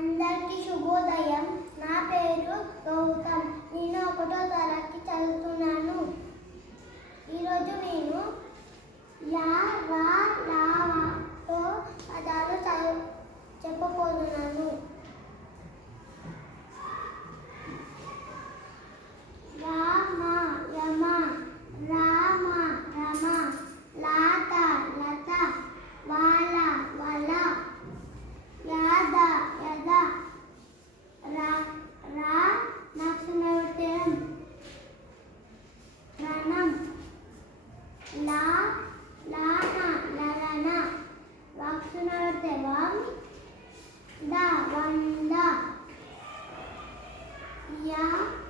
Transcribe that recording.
అందరికీ శుభోదయం. Вертивами. Да, ванда. Я.